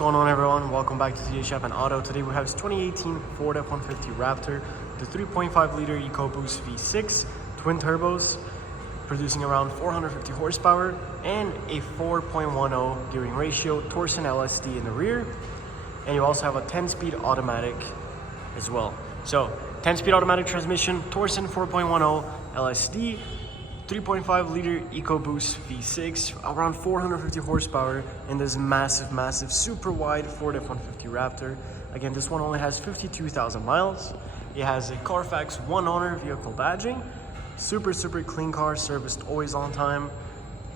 going on, everyone? Welcome back to today's Shop and Auto. Today we have this 2018 Ford F-150 Raptor, the 3.5 liter EcoBoost V6, twin turbos, producing around 450 horsepower, and a 4.10 gearing ratio, Torsen LSD in the rear, and you also have a 10-speed automatic as well. So 10-speed automatic transmission, Torsen 4.10 LSD, 3.5 liter EcoBoost V6, around 450 horsepower in this massive, super wide Ford F-150 Raptor. Again, this one only has 52,000 miles. It has a Carfax one owner vehicle badging. Super clean car, serviced always on time.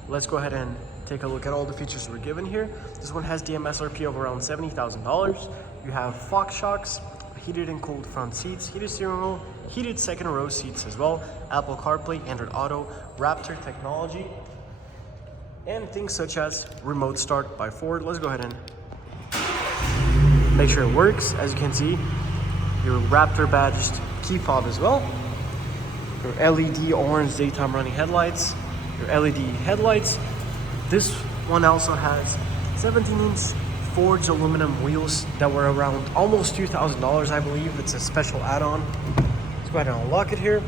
Let's go ahead and take a look at all the features we're given here. This one has the MSRP of around $70,000. You have Fox shocks, heated and cooled front seats, heated steering wheel, heated second row seats as well, Apple CarPlay, Android Auto, Raptor technology, and things such as remote start by Ford. Let's go ahead and make sure it works. As you can see, your Raptor badged key fob as well, your LED orange daytime running headlights, your LED headlights. This one also has 17-inch Ford's aluminum wheels that were around almost $2,000, I believe. It's a special add-on. Let's go ahead and unlock it here.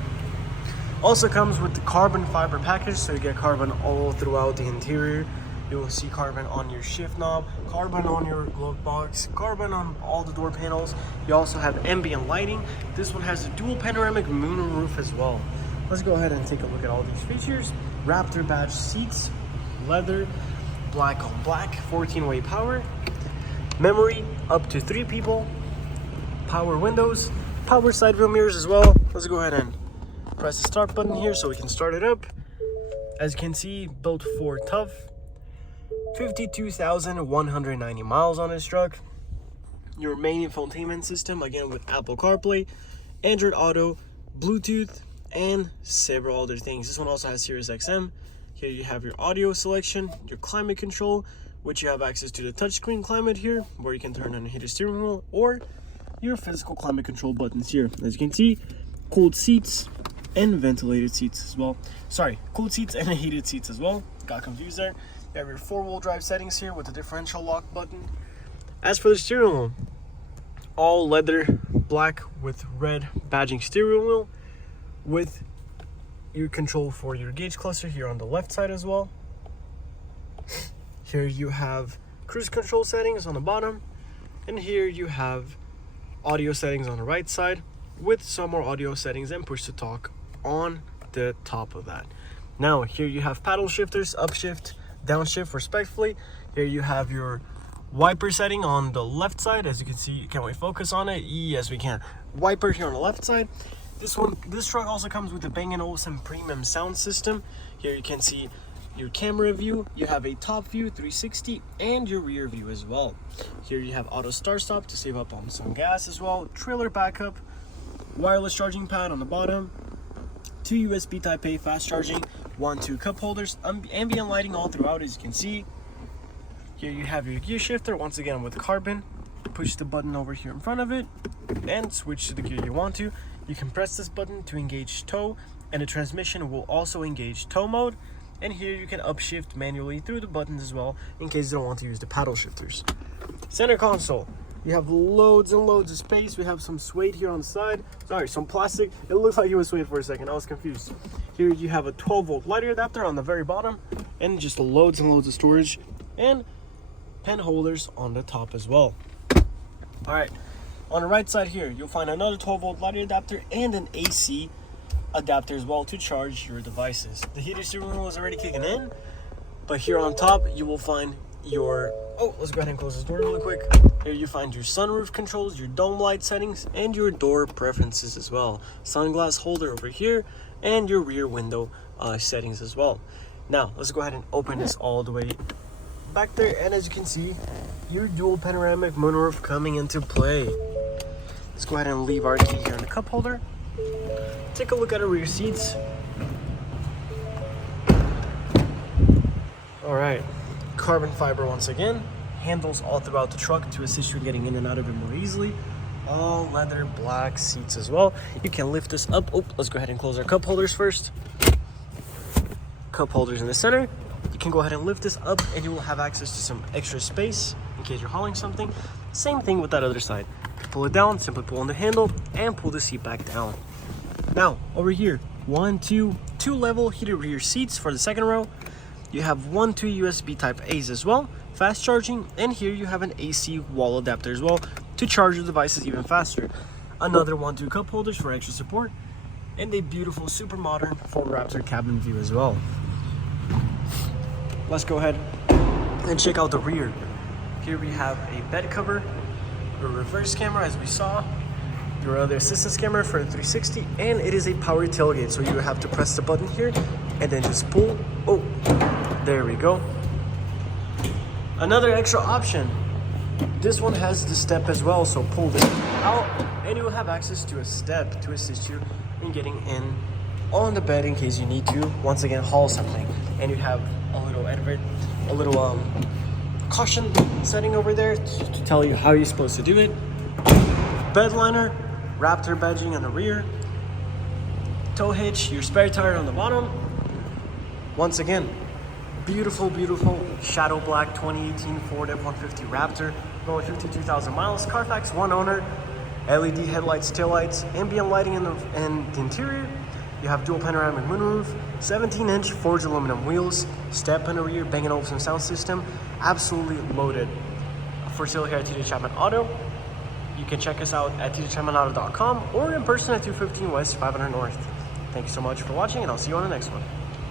Also comes with the carbon fiber package, so you get carbon all throughout the interior. You will see carbon on your shift knob, carbon on your glove box, carbon on all the door panels. You also have ambient lighting. This one has a dual panoramic moonroof as well. Let's go ahead and take a look at all these features. Raptor badge seats, leather, black on black, 14-way power, memory up to 3 people, power windows, power side view mirrors as well. Let's go ahead and press the start button here so we can start it up. As you can see, built for tough. 52,190 miles on this truck. Your main infotainment system, again with Apple CarPlay, Android Auto, Bluetooth, and several other things. This one also has Sirius XM. Here you have your audio selection, your climate control, which you have access to the touchscreen climate here, where you can turn on the heated steering wheel, or your physical climate control buttons here. As you can see, cooled seats and ventilated seats as well. Sorry, cooled seats and heated seats as well. Got confused there. You have your 4-wheel drive settings here with the differential lock button. As for the steering wheel, all leather black with red badging steering wheel with your control for your gauge cluster here on the left side as well. Here you have cruise control settings on the bottom, and here you have audio settings on the right side with some more audio settings and push to talk on the top of that. Now here you have paddle shifters, upshift, downshift respectively. Here you have your wiper setting on the left side. As you can see, can we focus on it? Yes, we can. Wiper here on the left side. This truck also comes with a Bang & Olufsen premium sound system. Here you can see your camera view, you have a top view 360, and your rear view as well. Here you have auto start stop to save up on some gas as well, trailer backup, wireless charging pad on the bottom, 2 USB Type A fast charging, 1-2 cup holders, ambient lighting all throughout. As you can see, here you have your gear shifter, once again with carbon. Push the button over here in front of it and switch to the gear you want to. You can press this button to engage tow, and the transmission will also engage tow mode. And here you can upshift manually through the buttons as well, in case you don't want to use the paddle shifters. Center console, you have loads and loads of space. We have some suede here on the side. Sorry, some plastic. It looks like it was suede for a second. I was confused. Here you have a 12-volt lighter adapter on the very bottom, and just loads and loads of storage, and pen holders on the top as well. All right, on the right side here, you'll find another 12-volt lighter adapter and an AC adapter as well to charge your devices. The heated steering wheel is already kicking in, but here on top you will find your let's go ahead and close this door really quick. Here you find your sunroof controls, your dome light settings, and your door preferences as well. Sunglass holder over here, and your rear window settings as well. Now let's go ahead and open this all the way back there, and as you can see, your dual panoramic moonroof coming into play. Let's go ahead and leave our key here in the cup holder. Take a look at our rear seats. All right, carbon fiber once again. Handles all throughout the truck to assist you getting in and out of it more easily. All leather black seats as well. You can lift this up. Let's go ahead and close our cup holders first. Cup holders in the center. you can go ahead and lift this up and you will have access to some extra space in case you're hauling something. Same thing with that other side. Pull it down, simply pull on the handle and pull the seat back down. Now over here, two level heated rear seats for the second row. You have 2 USB type A's as well, fast charging, and here you have an AC wall adapter as well to charge your devices even faster. Another 2 cup holders for extra support, and a beautiful super modern Ford Raptor cabin view as well. Let's go ahead and check out the rear. Here we have a bed cover, a reverse camera as we saw, your other assistance camera for a 360, and it is a power tailgate, so you have to press the button here and then just pull. Oh, there we go. Another extra option, this one has the step as well, so pull this out and you will have access to a step to assist you in getting in on the bed in case you need to once again haul something. And you have a little caution setting over there to tell you how you're supposed to do it. Bed liner, Raptor badging on the rear, tow hitch, your spare tire on the bottom. Once again, beautiful shadow black 2018 Ford F-150 Raptor, going 52,000 miles, Carfax 1 owner, LED headlights, taillights, ambient lighting in the interior. You have dual panoramic moonroof, 17-inch forged aluminum wheels, step in the rear, Bang & Olufsen sound system, absolutely loaded. For sale here at TJ Chapman Auto. You can check us out at tjchapmanauto.com or in person at 215 West 500 North. Thank you so much for watching, and I'll see you on the next one.